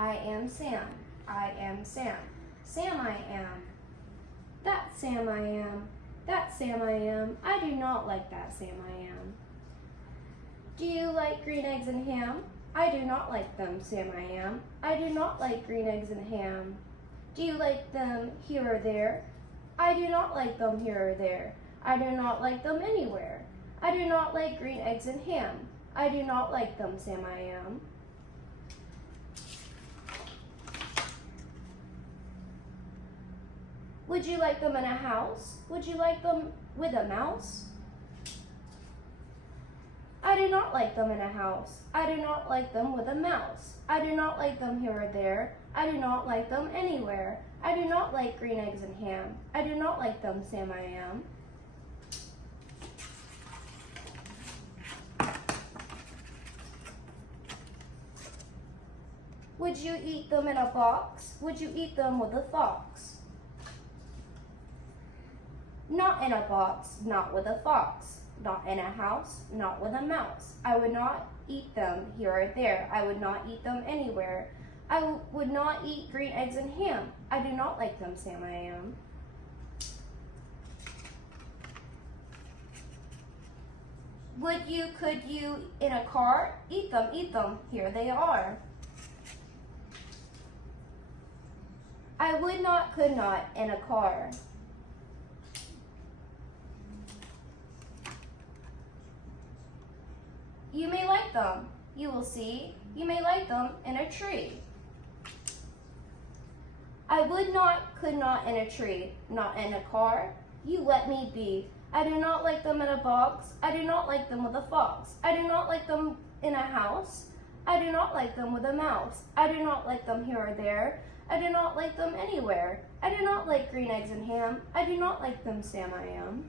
I am Sam. I am Sam. Sam I am. That Sam I am. That Sam I am. I do not like that Sam I am. Do you like green eggs and ham? I do not like them, Sam I am. I do not like green eggs and ham. Do you like them here or there? I do not like them here or there. I do not like them anywhere. I do not like green eggs and ham. I do not like them, Sam I am. Would you like them in a house? Would you like them with a mouse? I do not like them in a house. I do not like them with a mouse. I do not like them here or there. I do not like them anywhere. I do not like green eggs and ham. I do not like them, Sam I am. Would you eat them in a box? Would you eat them with a fox? Not in a box, not with a fox. Not in a house, not with a mouse. I would not eat them here or there. I would not eat them anywhere. I would not eat green eggs and ham. I do not like them, Sam I am. Could you, in a car? Eat them, here they are. I would not, could not, in a car. You may like them, you will see. You may like them in a tree. I would not, could not in a tree, not in a car. You let me be. I do not like them in a box. I do not like them with a fox. I do not like them in a house. I do not like them with a mouse. I do not like them here or there. I do not like them anywhere. I do not like green eggs and ham. I do not like them, Sam I am.